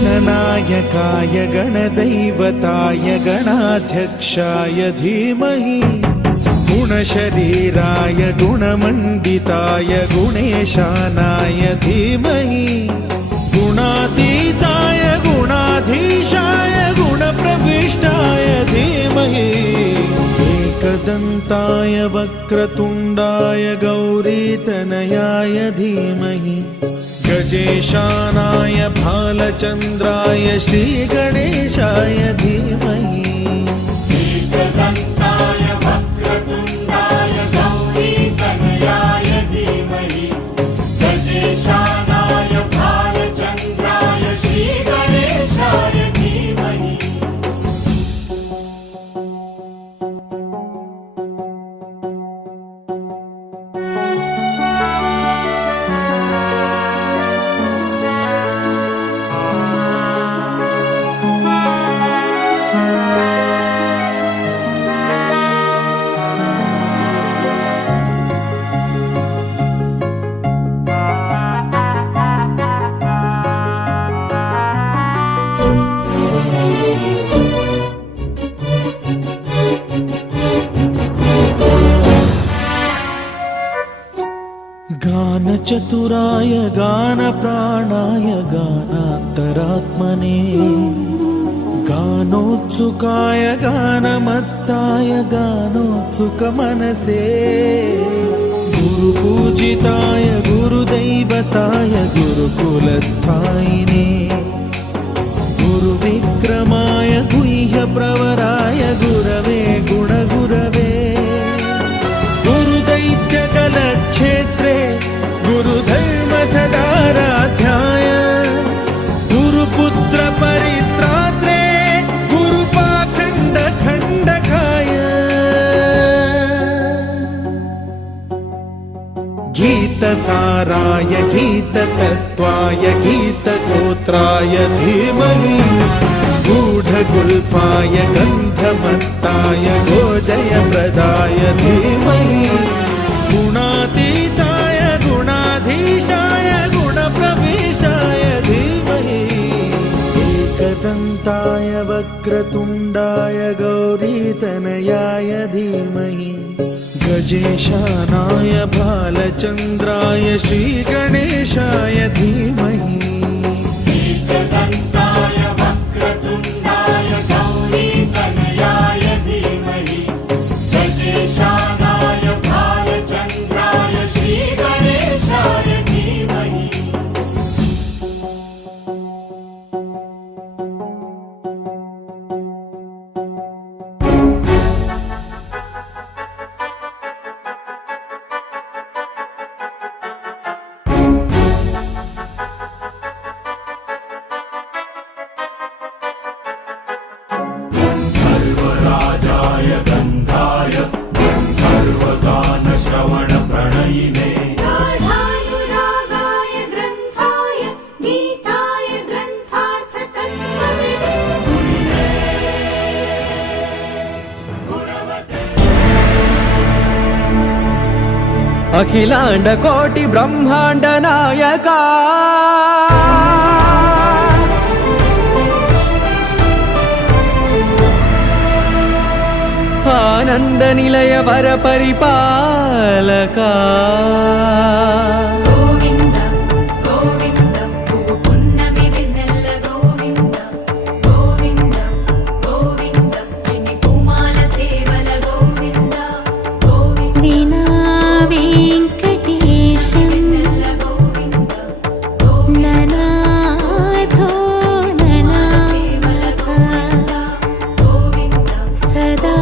गणनायकाय गणदैवताय गणाध्यक्षाय धीमहि गुणशरीराय गुणमण्डिताय गुणेशानाय धीमहि गुणातीताय गुणाधीशाय गुणप्रविष्टाय धीमहि एकदन्ताय वक्रतुण्डाय गौरीतनयाय धीमहि गजेशानाय भालचन्द्राय श्रीगणेशाय धीमहि एकदन्ताय वक्रतुण्डाय गौरीतनयाय धीमहि गजेशानाय भालचन्द्राय श्रीगणेशाय धीमहि गानचतुराय गानप्राणाय गानान्तरात्मने गानोत्सुकाय गानमत्ताय गानोत्सुकमनसे गुरुपूजिताय गुरुदैवताय गुरुकुलस्थायिने गुरुविक्रमाय गुह्यप्रवराय गुरवे गुणगुरवे गुरुदैत्यकलक्षेत्रे गुरुधर्म सदाराध्याय गुरुपुत्र परित्रात्रे गुरुपाखण्ड खण्डकाय गीतसाराय गीततत्त्वाय गीतगोत्राय धीमहि गूढगुल्फाय गन्धमत्ताय गोजयप्रदाय धीमहि गुणातीताय गुणाधीशाय गुणप्रविष्टाय धीमहि एकदन्ताय वक्रतुण्डाय गौरीतनयाय धीमहि गजेशानाय भालचन्द्राय श्रीगणेशाय धीमहि एकदन्ताय वक्रतुण्डाय गौरीतनयाय धीमहि गजेशानाय भालचन्द्राय श्रीगणेशाय धीमहि सर्वराजाय गन्धाय सर्वगानश्रवणप्रणयिने गाढानुरागाय ग्रन्थाय गीताय ग्रन्थार्थतत्त्वविदे अखिलांड कोटि ब्रह्मांड नायका आनंद निलय वर परिपालका गोविंद गोविंद पुन्नमि वेन्नेल्ल गोविंद गोविंद गोविंद चिन्नि कुमाल सेवल गोविंद गोविंद वीणा वेंकटेशं वेन्नेल्ल गोविंद ननाथो नना सेवल गोविंद गोविंद सदा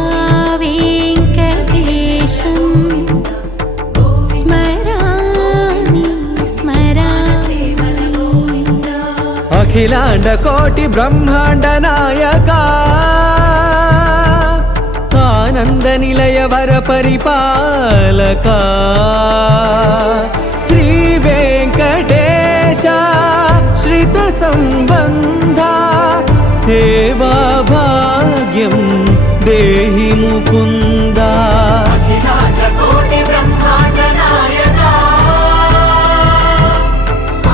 स्मरामि स्मरामि अखिलांड कोटि ब्रह्मांड नायका आनंद निलय वर परिपालका श्री वेंकटेश श्रित संबंधा सेवा भाग्यं देहि मुकुंदा अखिलांड कोटि ब्रह्मांड नायका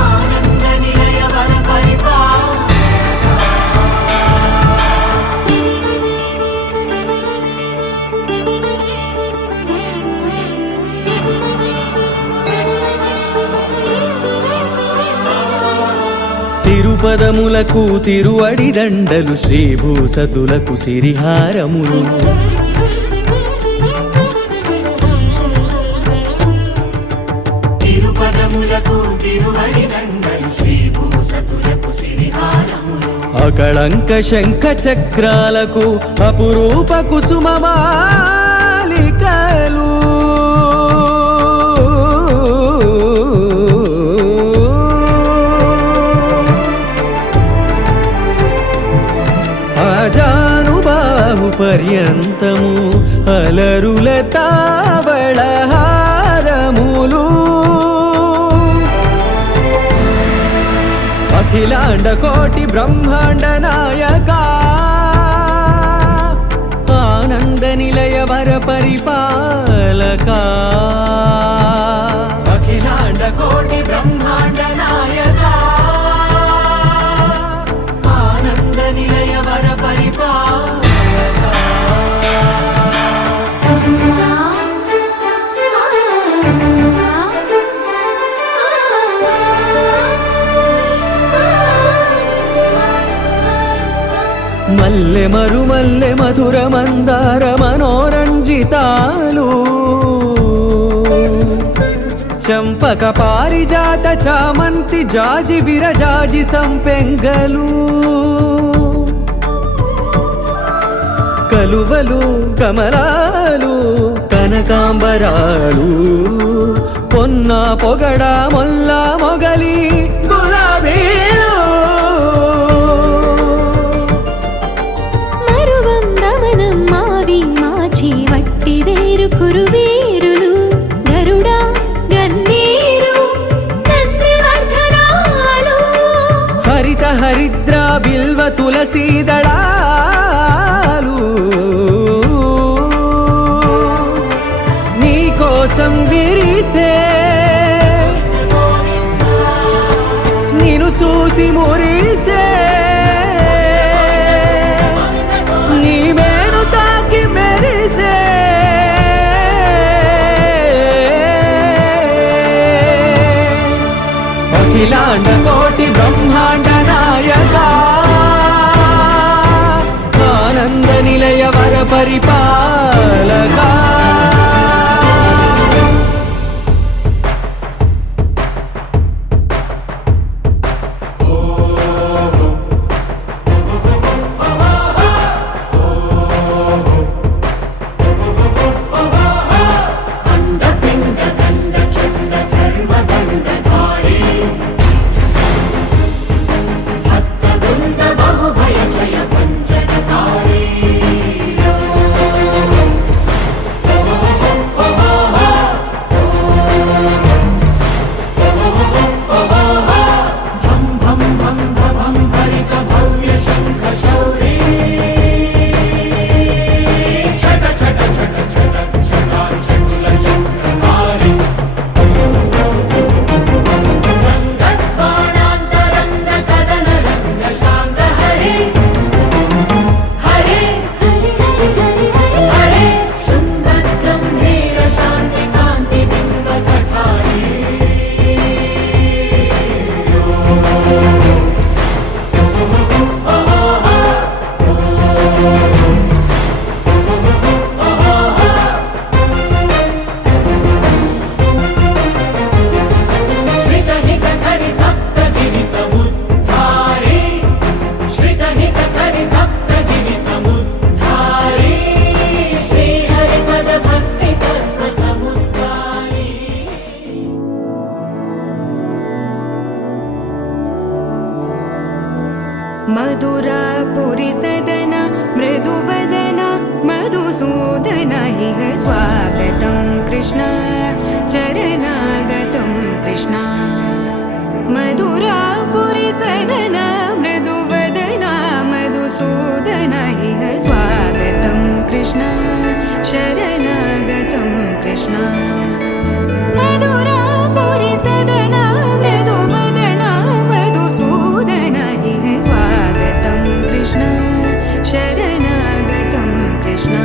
आनंद निलय वर परिपालका తిరుపదములకు తిరువడి దండలు శ్రీభూసతులకు సిరిహారములు తిరుపదములకు తిరువడి దండలు శ్రీభూసతులకు సిరిహారములు అకళంక శంఖ చక్రాలకు అపురూప కుసుమమాలికలు ఆజానుబాహు పర్యంతము అలరుల తావళహారములు అఖిలాండ కోటి బ్రహ్మాండ నాయక ఆనంద నిలయ వర పరిపాలక అఖిలాండ కోటి బ్రహ్మాండ నాయక ఆనంద నిలయ వర మల్లె మరుమల్లె మధుర మందార మనోరంజితాలు చంపక పారిజాత చామంతి జాజి విరజాజి సంపెంగలు కలువలు కమలాలు కనకాంబరాలు పొన్న పొగడ మొల్ల మొగలి గులాబీలు మరువం దమనం మావి మాచి వట్టి వేరు కురువీరులు గరుడ గన్నీరు నందివర్ధనాలు హరిత హరిద్ర బిల్వ తులసీ దళాలు నీ కోసం విరిసే నిన్ను చూసి మురిసే నీ మేను తాకి మెరిసే అఖిలాండ కోటి బ్రహ్మాండ నాయక ఆనంద నిలయ వర పరిపాలక मधुरापुरी सदन मृदुवदन मधुसूदन इह स्वागतं कृष्ण चरणागतं कृष्ण मधुरापुरी सदन मृदुवदन मधुसूदन इह स्वागतं कृष्ण शरणागतं कृष्ण मधुरापुरी सदन मृदुवदन मधुसूदन इह स्वागतं कृष्ण शरणागतं कृष्ण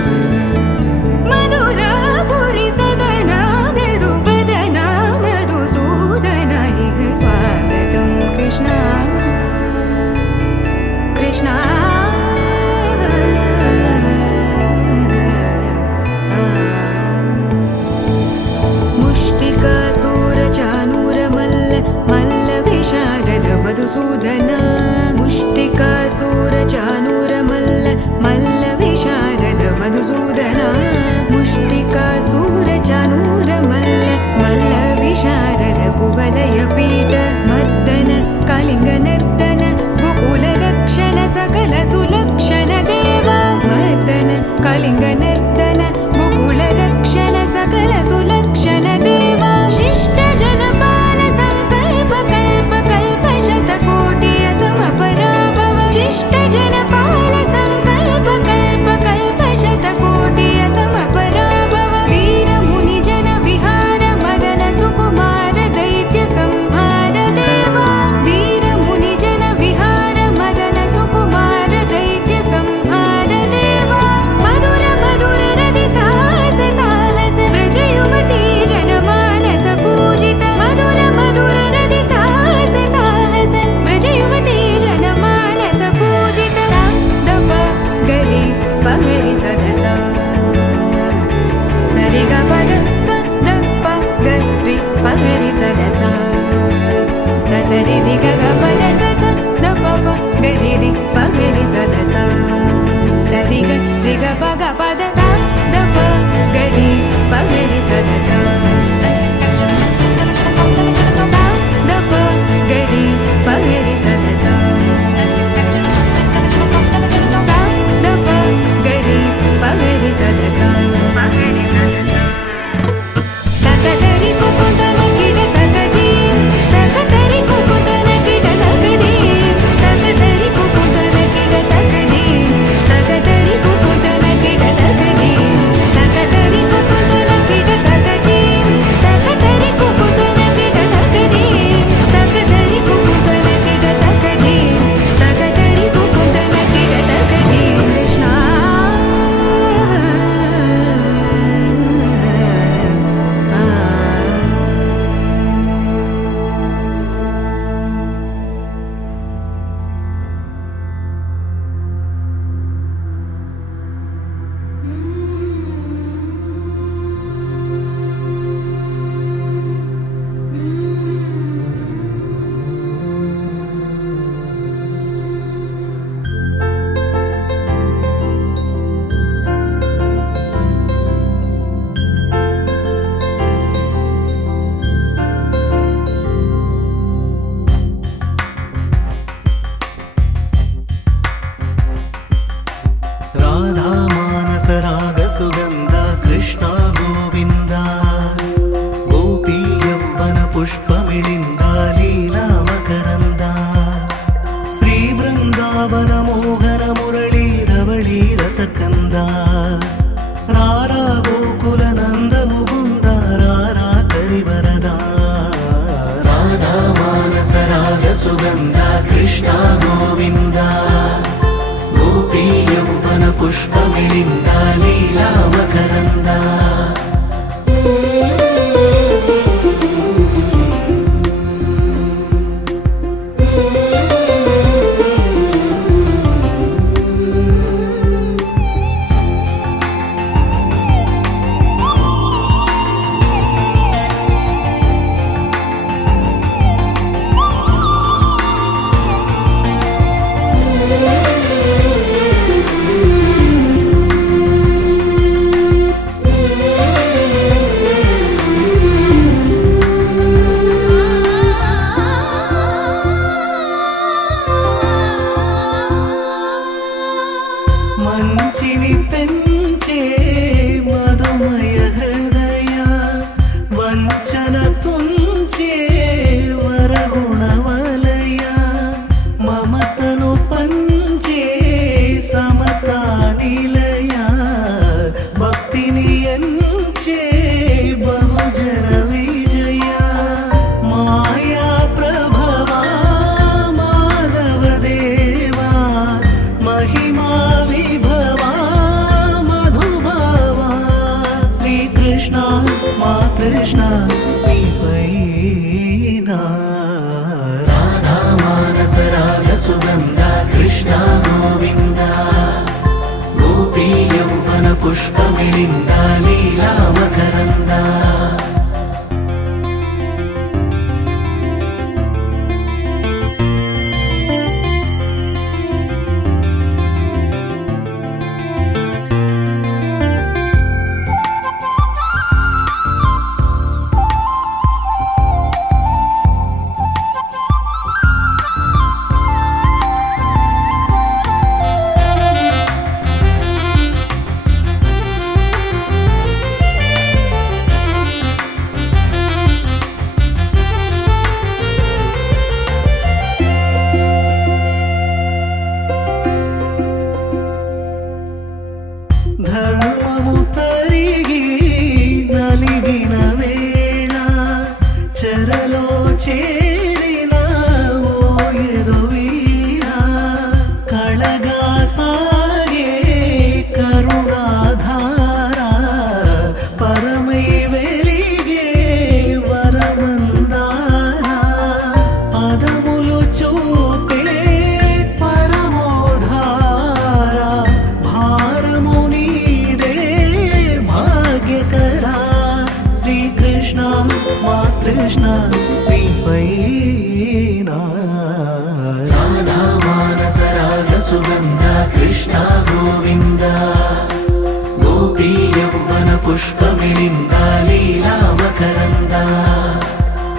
मधुरापुरी सदन मृदुवदन मधुसूदन इह स्वागतं कृष्ण कृष्ण मुष्टिकासूरचानूरमल्ल मल्लविशारद मधुसूदन मुष्टिकासूरचानूरमल्ल मल्लविशारद मधुसूदन मुष्टिकासूरचानूरमल्ल मल्लविशारद कुवलयपीठ मर्दन कलिङ्गनर्दन गोकुलरक्षण सकल सुलक्षण देवा मर्दन कलिङ्गनर्दन गोकुलरक्षण सकल सुलक्षण देवा शिष्ट जनपाल संकल्प कल्प कल्प शतकोटि असमपराभव शिष्ट जनपाल संकल्प कल्प कल्प शतकोटि असमपराभव वीर मुनि जन विहार मदन सुकुमार दैत्य संहार देवा वीर मुनि जन विहार मदन सुकुमार दैत्य संहार देवा मधुर मधुर रति साहस साहस व्रज युवती जनमानस पूजित मधुर मधुर रति साहस साहस व्रज युवती जनमानस पूजित दप गरि पगरि सदस सरि ग पद स द प गरि पगरि सदस स सरि रि ग ग पद स स द प प गरि रि पगरि सदस सरि ग रि ग प ग पद स द प गरि पगरि सदस स द प गरि पगरि सदस स द प गरि पगरि सदस तकदरि कुकुतन किड तकदीं तकदरि कुकुतन किड तकदीं तकदरि कुकुतन किड तकदीं तकदरि कुकुतन किड तकदीं तकदरि कुकुतन किड तकदीं तकदरि कुकुतन किड तकदीं तकदरि कुकुतन किड तकदीं तकदरि कुकुतन किड तकदीं कृष्ण राधा मानस राग सुगंध कृष्ण गोविंद गोपी यौवन पुष्पमिलिंद लीला मकरंद श्री वृंदावन मोहन मुरली रवळी रसकंद रारा गोकुल नंद मुकुंद रारा करिवरदा राधा मानस राग सुगंध कृष्ण गोविंद गोपी यौवन पुष्पमिलिंद लीला मकरंद మంచిని పెంచే మధుమయ హృదయ వంచన తుంచే వరగుణవలయ మమతను పంచే సమతా నిలయ భక్తిని ఎంచే బహుజన విజయ మాయా ప్రభవా మాధవ దేవా महिमा विभवा मधुभावा श्री कृष्ण मा कृष्ण पैना राधा मानस राग सुगंध कृष्ण గోవింద గోపీ యౌవన పుష్పమిళింద లీలా మకరంద ధర్మము తరిగి నలిగిన వేళ చెరలో చేరిన ఓయదు వీరా కళగా సాగే కరుణాధార పరమై వెలిగే వరమందార పదములు చూపే పరమోధార భారము నీదే భాగ్యకరా శ్రీకృష్ణ మా కృష్ణ నీపైన రాధా మానస రాగ సుగంధ కృష్ణ గోవింద గోపీ యౌవన పుష్పమిళింద లీలా మకరంద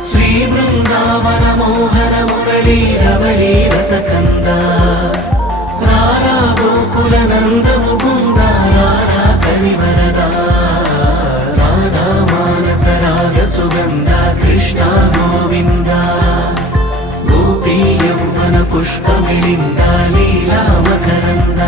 శ్రీ బృందావన మోహన మురళీ రవళీ రసకంద రారా గోకుల నంద ముకుంద రారా కరివరద రాధా మానస రాగ సుగంధ కృష్ణ గోవింద గోపీ యౌవన పుష్పమిళింద లీలా మకరంద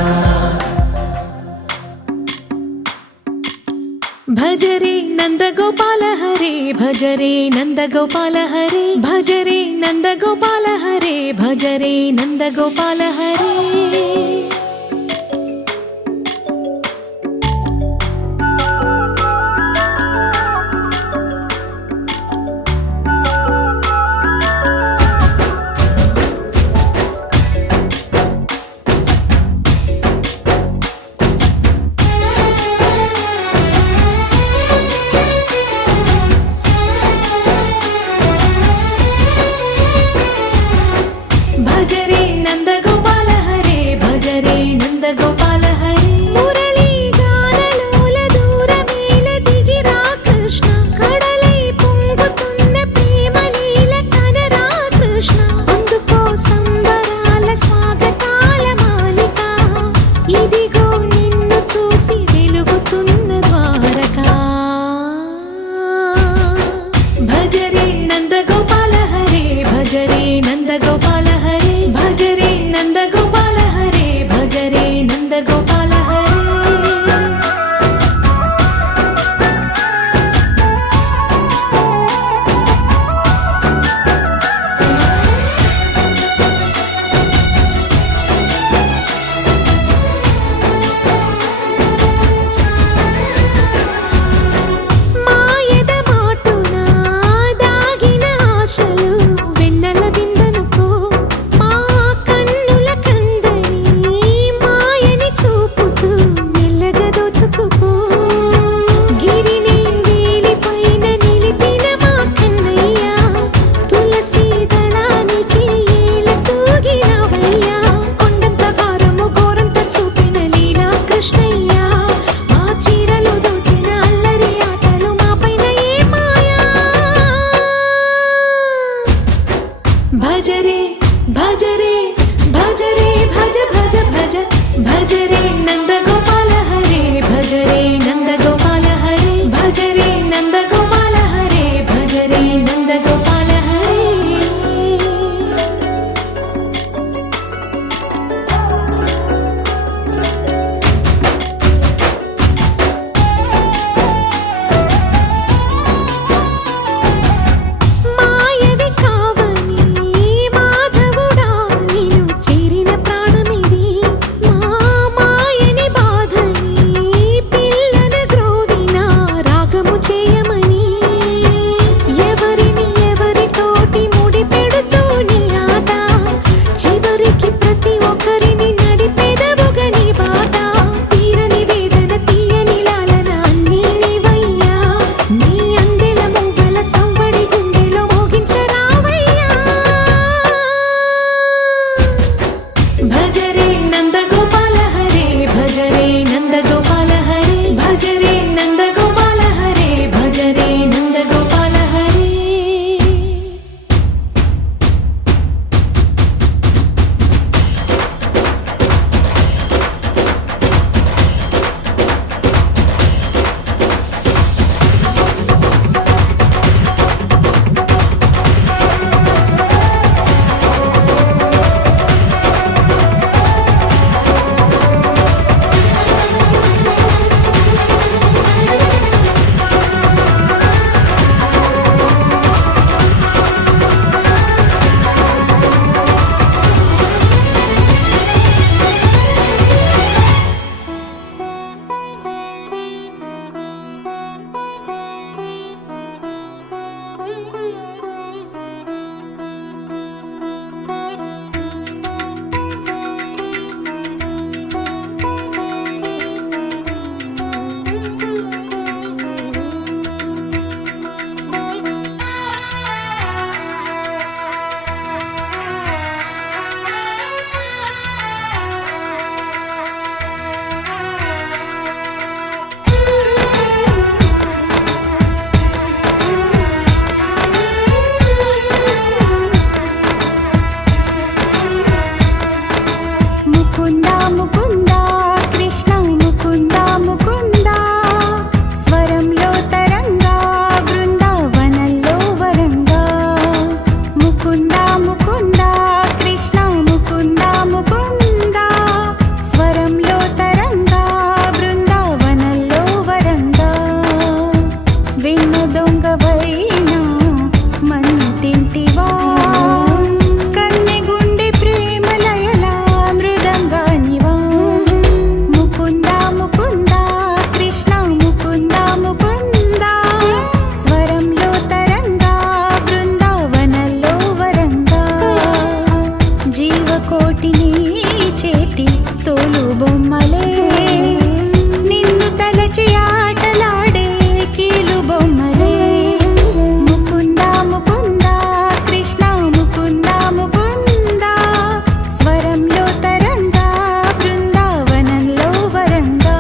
భజ రే నంద గోపాల హరే భజ రే నంద గోపాల హరే భజ రే నంద గోపాల హరే భజ రే నంద గోపాల హరే భజ రే నంద గోపాల హరే భజ రే నంద గోపాల హరే మురళీ గానలోల దూరమేల దిగిరా కృష్ణ కడలై పొంగుతున్న ప్రేమ నీల కనరా కృష్ణ అందుకో సంబరాల స్వాగతాల మాలిక ఇదిగో నిన్ను చూసి వెలుగుతున్న ద్వారకా భజ రే నంద గోపాల హరే భజ రే నంద గోపాల హరే భజ రే నంద గోపాల హరే భజ రే నంద గోపాల హరే మాయద మాటున దాగిన ఆశలు వెన్నెల బిందనుకో మా కన్నుల కందని మాయని చూపుతూ మెల్లగా దోచుకుపో గిరిని వేలిపైన నిలిపిన మా కన్నయ్య తులసి దళానికి ఏల తూగినవయ్యా కొండంత భారము గోరంత చూపిన లీలా కృష్ణయ్య మా చీరలు దోచిన అల్లరి ఆటలు మా పైన ఏ మాయా భజ రే భజ రే భజ రే భజ భజ భజ భజ రే నంద గోపాల హరే భజ రే నంద గోపాల హరే భజ రే నంద గోపాల హరే భజ రే నంద గోపాల హరే మాయవి కావని మాధవుడా నిన్ను కోటి నీ చేతి తోలు బొమ్మలే నిన్ను తలచి ఆటలాడే కీలు బొమ్మలే ముకుంద ముకుంద కృష్ణ ముకుంద ముకుంద స్వరంలో తరంగా బృందావనంలో వరంగా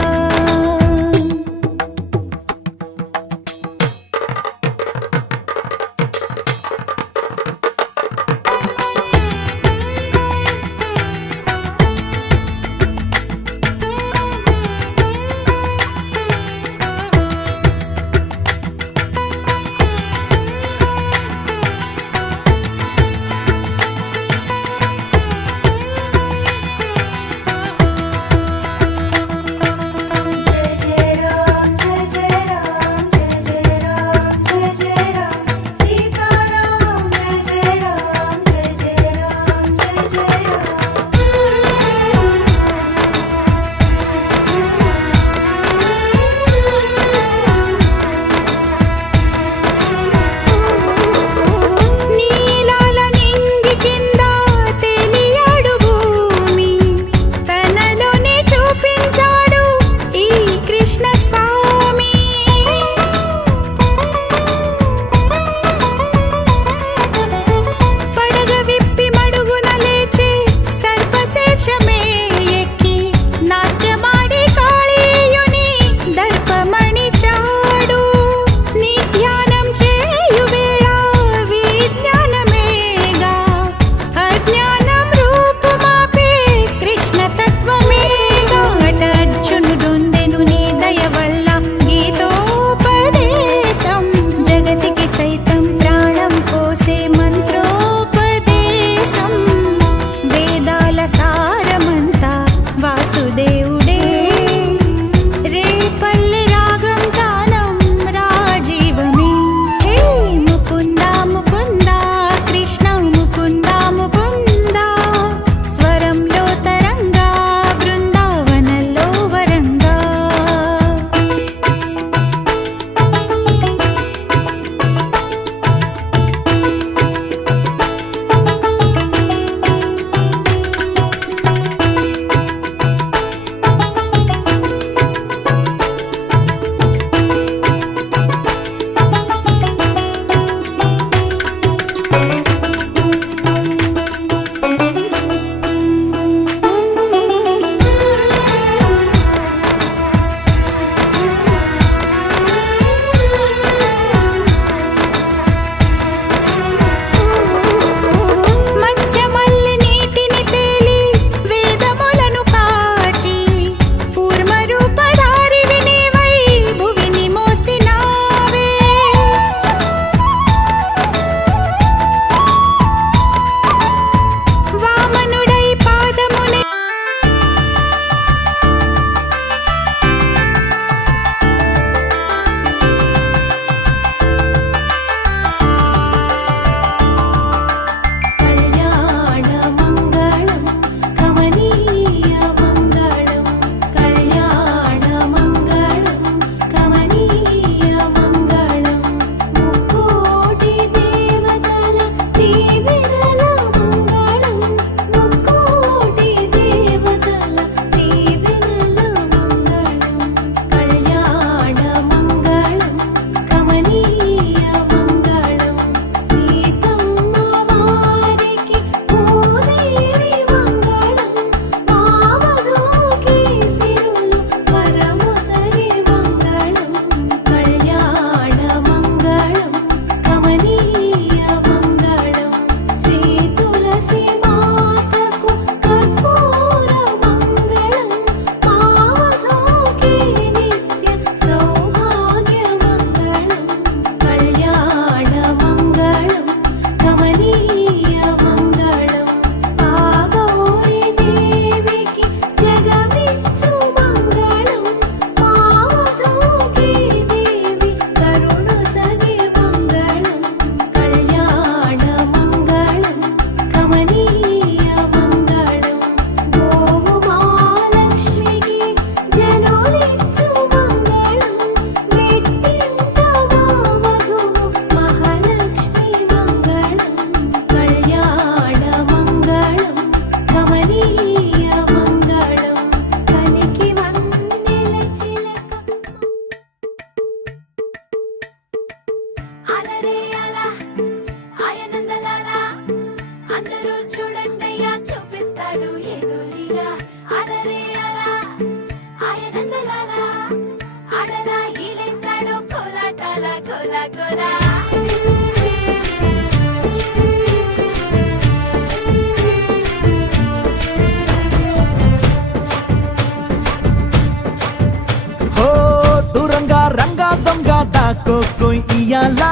ఇయ్యాలా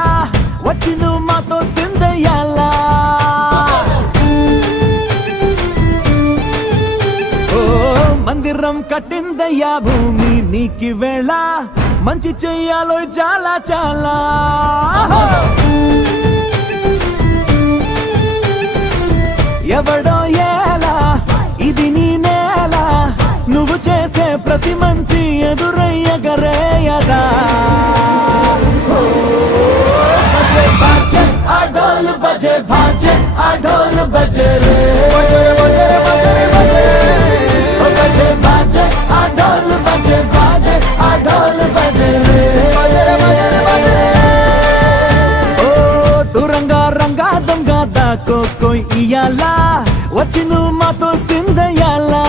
వచ్చి నువ్వు మాతో సిందయ్యాలా ఓ మందిరం కట్టిందయ్యా భూమి నీకి వేళ మంచి చెయ్యాలో చాలా చాలా ఎవడో ఎలా ఇది నీ నేల నువ్వు చేసే ప్రతి మంచి ఎదురయ్యగరేయదా బజే బాజే ఆ డోలు బజే బాజే ఆ డోలు బజే రే బజే బజే బజే బాజే ఆ డోలు బజే బాజే ఆ డోలు బజే రే బజే ఓ దూరంగా రంగా దొంగ దాకో ఇయ్యాలా వచ్చి నువ్వు మాతో సిందయ్యాలా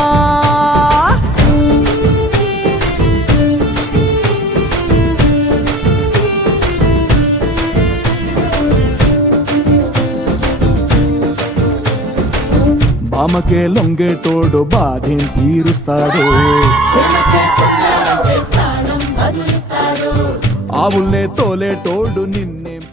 బామకే లొంగేటోడు బాధేం తీరుస్తాడు ఆవుల్నే తోలేటోడు నిన్నేం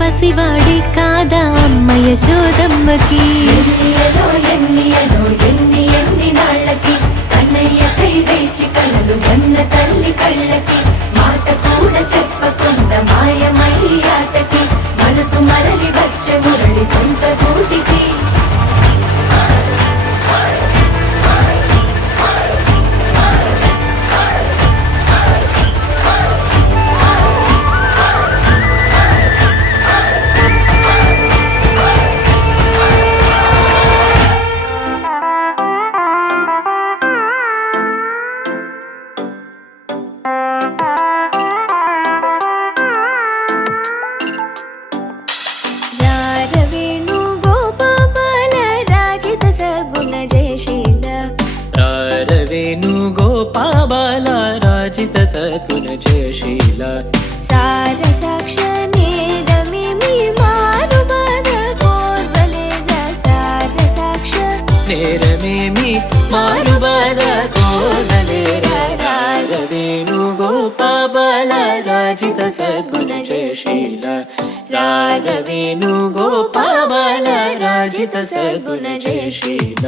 పసివాడి కాదా అమ్మ యశోదమ్మకి ఎన్ని నాళ్ళకి కన్నయ్య కలలు గన్న తల్లి కళ్ళకి మాట కూడా చెప్పకుండా మాయమయ్యాటకి మనసు మరలి వచ్చే మురళి సొంత గూటికి సద్గుణ జయశీల సార సాక్ష నేరమేమి మారు బాధ కోర్వలేద సార సాక్ష నేరమేమి మారు బాధ కోరలేర రాగవేణు గోపాల రాజిత సద్గుణ జయశీల రాగవేణు గోపాల రాజిత సద్గుణ జయశీల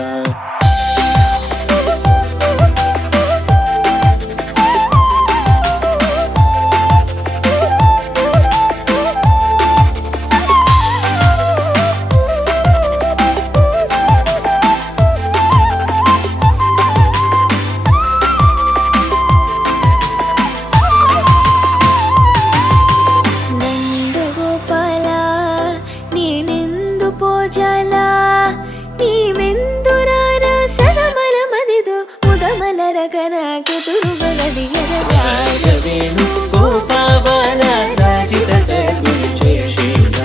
రాగవేణు గోపాల రాజిత సద్గుణ జయశీల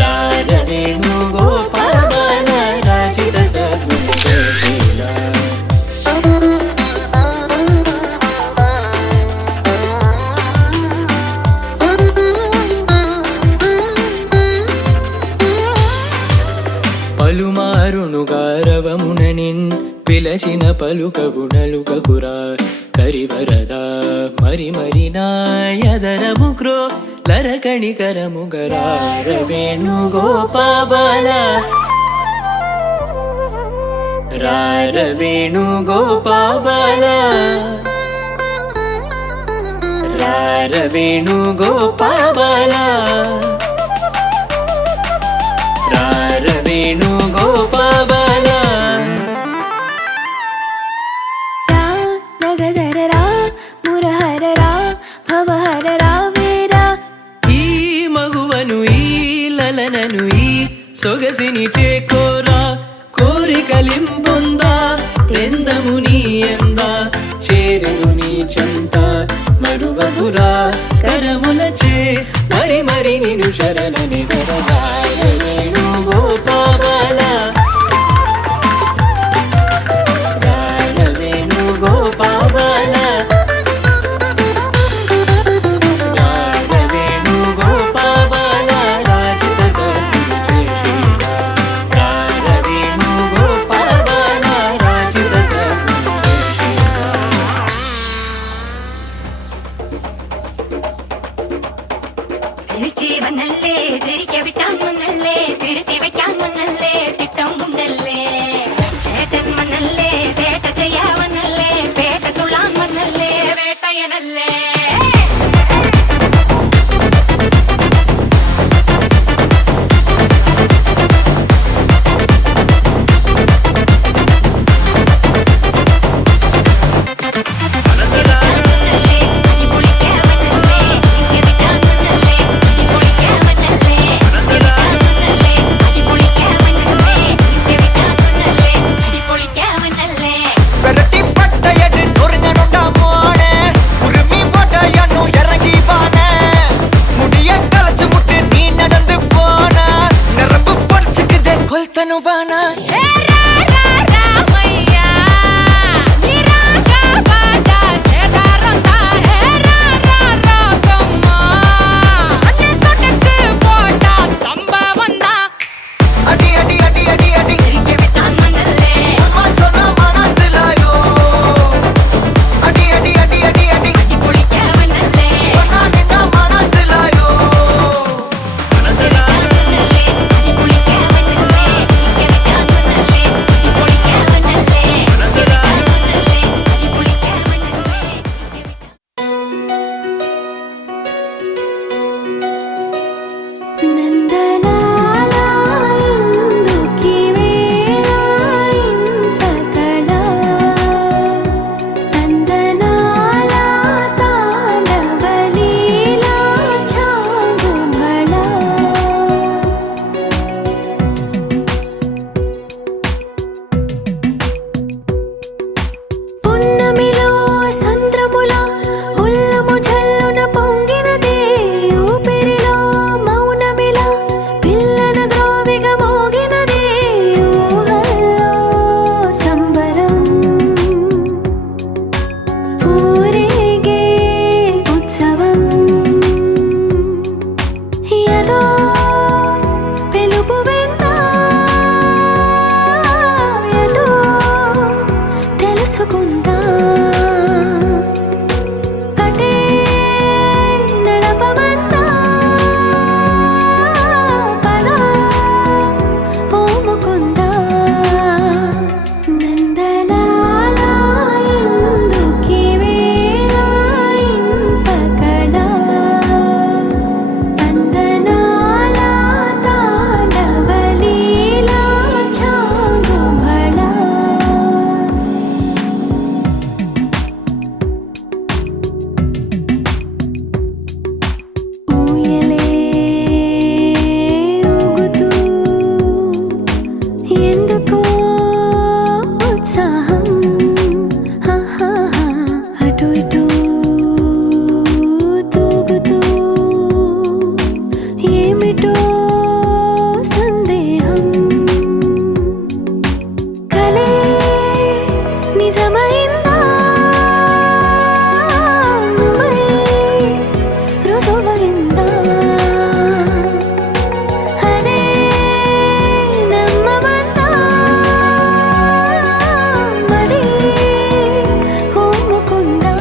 రాగవేణు గోపాల రాజిత సద్గుణ జయశీల పలుమారును గారవముననిన్ పిలచిన పలుకవు నలుకకురా కరివరదా మరి మరి నాయదరము క్రో లరకణికరము గరారవేణు గోపాల రారవేణు గోపాల రారవేణు గోపాల రారవేణు గోపాల సొగసిని చేకోరా కోరికలింపొందా ఎందము నీ ఎంద చేరును నీ చెంత మరువగురా కరములచే మరి మరి నిను శరణని రాగవేణు గోపాల రాగవేణు గోపాల రాగవేణు గోపాల రాజిత సద్గుణ జయశీల రాగవేణు గోపాల రాజిత సద్గుణ തിരിച്ചീവനല്ലേ തിരികെ വിട്ടാൻ വന്നല്ലേ തിരുത്തി വയ്ക്കാൻ വന്നല്ലേ തിട്ടം ഉണ്ടല്ലേ ചേട്ടൻ വന്നല്ലേ ചേട്ട ചെയ്യാവന്നല്ലേ പേട്ട തുള്ളാൻ വന്നല്ലേ വേട്ടയനല്ലേ ఏమిటో సందేహం కలే నిజమైందా మై రుజువైందా అదే నమ్మవద్దా మరి ఒప్పుకుందా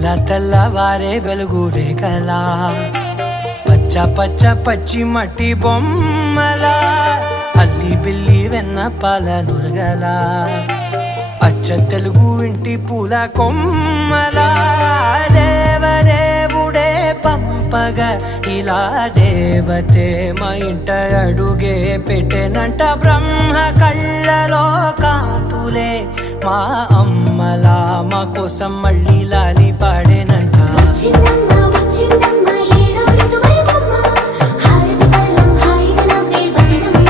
తెల్ల తెల్లవారే వెలుగు రేఖలా పచ్చ పచ్చ పచ్చి మట్టి బొమ్మలా అల్లి బిల్లి వెన్న పాల నురగలా అచ్చ తెలుగు ఇంటి పూల కొమ్మలా దేవదేవుడే పంపగా ఇలా దేవతే మా ఇంట అడుగే పెట్టెనంట బ్రహ్మ కళ్ళలో కాంతులే మా అమ్మలా మా కోసం మళ్ళీ లాలి పాడేనంట వచ్చిందమ్మ వచ్చిందమ్మ ఏడో ఋతువైవమ్మ హారతి పళ్ళం హాయిగా నవ్వే వదనమ్మ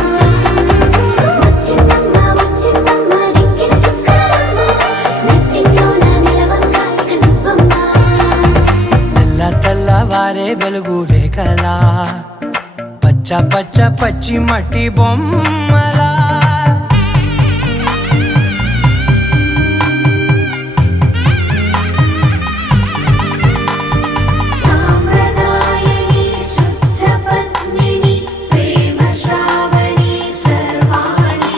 వచ్చిందమ్మ వచ్చిందమ్మ దిక్కిన చుక్కలమ్మ నెట్టింట్లోన నిలవంగా ఇక నువ్వమ్మ తెల్ల తెల్లవారే వెలుగు రేఖలా పచ్చ పచ్చ పచ్చి మట్టి బొమ్మలా సాంప్రదాయని శుద్ధ పద్మిని ప్రేమ శ్రావణి సర్వాణి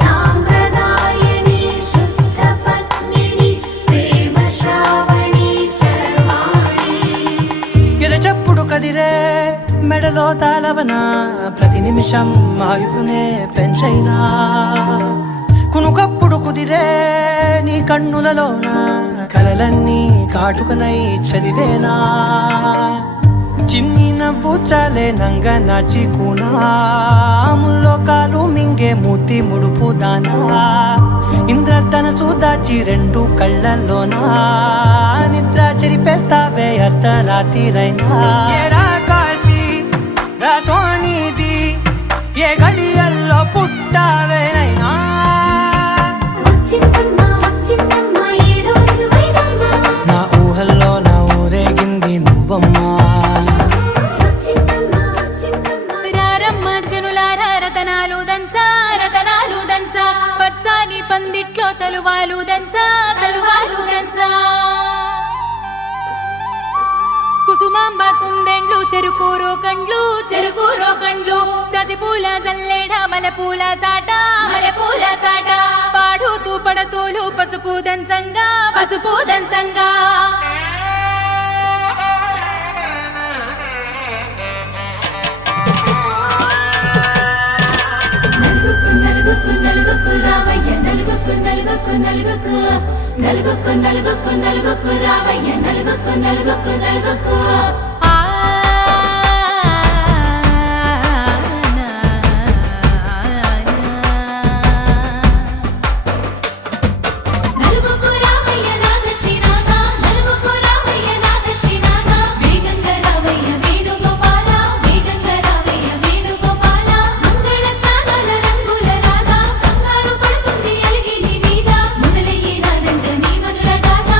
సాంప్రదాయని శుద్ధ పద్మిని ప్రేమ శ్రావణి సర్వాణి ఎరచప్పుడు కదిరే మెడలో తాళవన ప్రతి నిమిషం ఆయుధునే పెంచైనా కునుకప్పుడు కుదిరే నీ కన్నులలోన కలలన్నీ కాటుకనై చదివేనా చిన్ని నవ్వు చాలే నంగ నాచి కూనాముల్లో కాలు మింగే మూతి ముడుపు దానా ఇంద్రధనసు దాచి రెండు కళ్ళల్లోనా నిద్ర చెరిపేస్తావే అర్ధరాత్రిరైనా ఏరా కాశీ రా సోనిది ఏ గడియల్లో పుట్టావేనైనా వచ్చిందమ్మ వచ్చిందమ్మ ఏడో ఋతువైవమ్మ నా ఊహల్లో నా ఊరేగింది నువ్వమ్మా వచ్చిందమ్మ వచ్చిందమ్మ రారమ్మ జనులారా రతనాలు దంచా పచ్చాని పందిట్లో తలువాలు దంచా కుసుమాంబ కుందెండ్లు చెరుకూరో కండ్లు చజిపూల జల్లేడ మలపూల చాట పాడుతూ పడతూలు పసుపు దంచంగా నలుగుకు రామయ్య నలుగుకు రామయ్య నలుగుకు నలుగుకు రామయ్య నాథ శ్రీనాథ నలుగుకు రామయ్య నాథ శ్రీనాథ వేగంగా రామయ్య వేణుగోపాల మంగళ స్నానాల రంగుల రాధ కంగారు పడుతుంది అలిగి నీ మీద మొదలయ్యేనాదంట నీ మధుర గాథ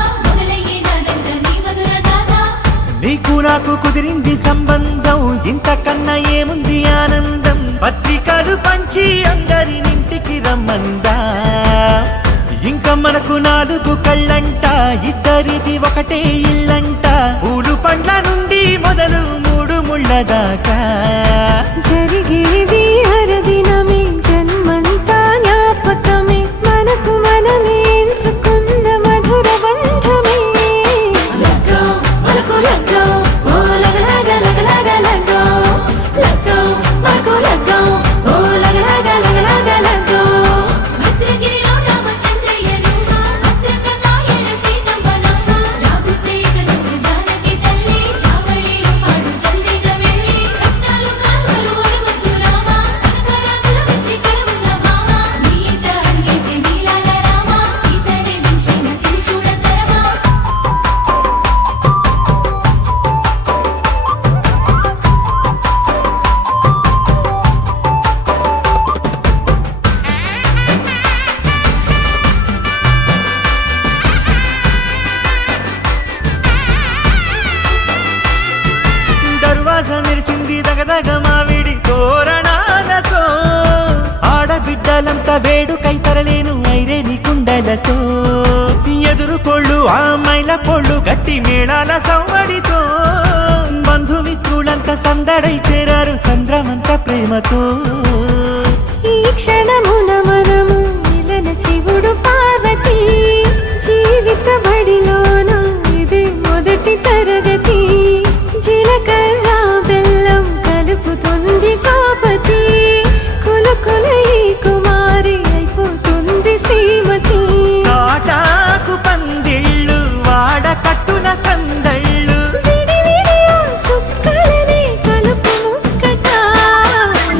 నీకు నాకు కుదిరింది సంబంధం ఇంతకన్నా ఏముంది ఆనందం పత్రికలు పంచి అందరినింటికి రమ్మందా ఇంకా మనకు నాలుగు కళ్ళంట ఇద్దరిది ఒకటే ఇల్లంట పూలు పండ్ల నుండి మొదలు మూడు ముళ్ళ దాకా జరిగేది హరదినమే జన్మంతా జ్ఞాపకమే మనకు మనమే ఎంచుకున్న మధుర బంధమే భద్రగిరిలో రామచంద్రయ్య నువ్వు భద్రక కాయన సీతమ్మ నవ్వు జాగు సేక నువ్వు జానకి తల్లి జావళిలో పాడు జల్దిగా వెళ్ళి రత్నాలు కాల్వలు అడుగుతూ రామ కనకరాసుల వచ్చి కడవున్న భామ నీ ఇంట అడిగేసి నీలాల రామ సీతనే మించిన సిరి చూడతరమా దర్వాజ మెరిసింది దగదగ మావిడి తోరణాలతో ఆడబిడ్డలంతా వేడుకై తరలేను ఐరేని కుండలతో ఎదురుకోళ్ళు ఆ మైల పోళ్ళు గట్టి మేళాల సవ్వడితో బంధుమిత్రులంతా సందడై చేరారు సంద్రమంత ప్రేమతో ఈ క్షణమున మనము మిలన శివుడు పార్వతి జీవిత బడిలోన ఇదే కట్టున సందళ్ళు విడి విడియా చుక్కలనే కలుపు ముక్కట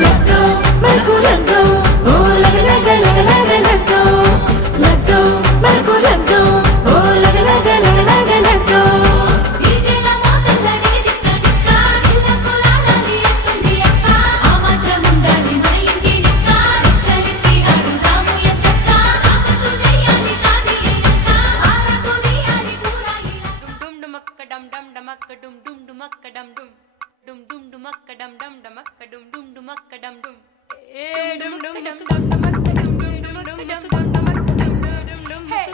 లగ్గో మల్కు లగ్గో ఓ లగ లగ లగ లగ లగ్గో లగ్గో మల్కు లగ్గో ఓ లగ లగ లగ లగ లగ్గో డీజేల మోతల్లడికి చిక్క చిక్క ఇళ్ళకు లాడాలి ఎత్తుంది అక్క ఆ మాత్రం ఉండాలి మన ఇంటి నిక్క నిక్కలిప్పి ఆడుదాము ఎచ్చక్క ఆపతు చెయ్యాలి షాదీ అక్క ఆరతు దియాలి పూరాయి dum dum akka dum dum dum akka dum dum dum akka dum dum dum dum dum akka dum dum dum akka dum dum dum akka dum dum dum dum dum dum dum akka dum dum dum dum dum dum akka dum dum dum hey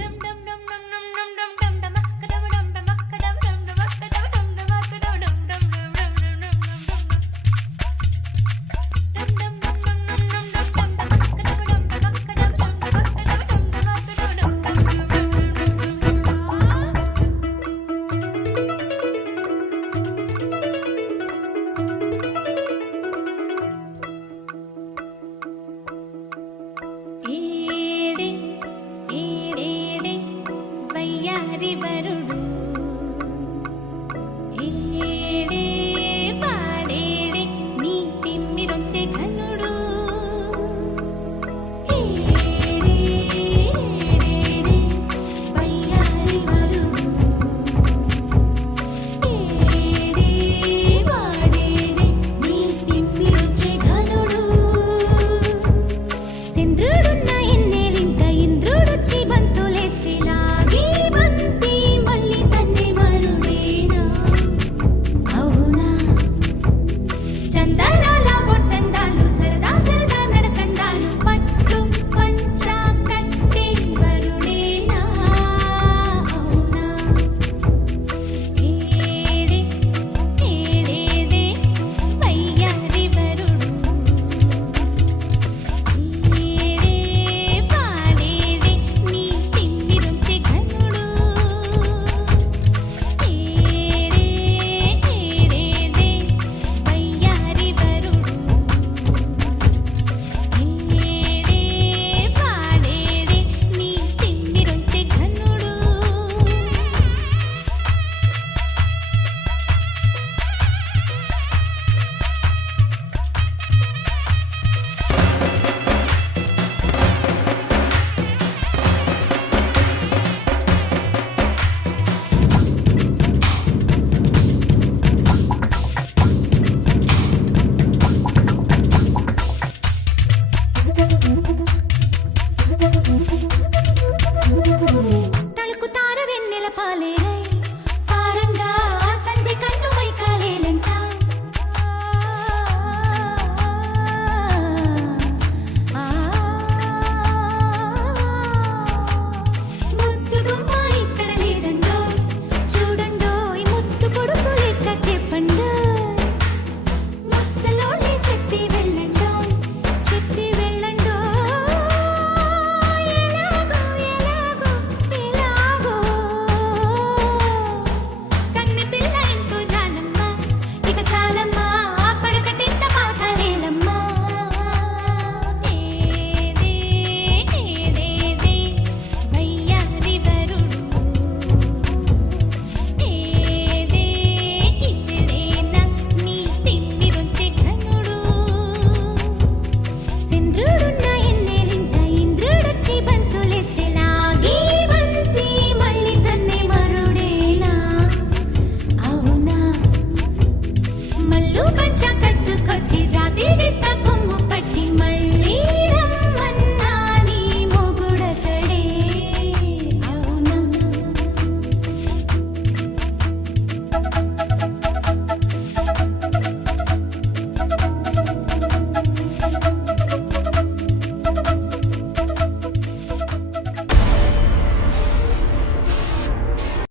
dum dum dum dum dum dum dum dum dum akka dum dum dum akka dum dum dum akka dum dum dum akka dum dum dum dum dum dum ఏడే ఏడేడే వయ్యారి వరుడు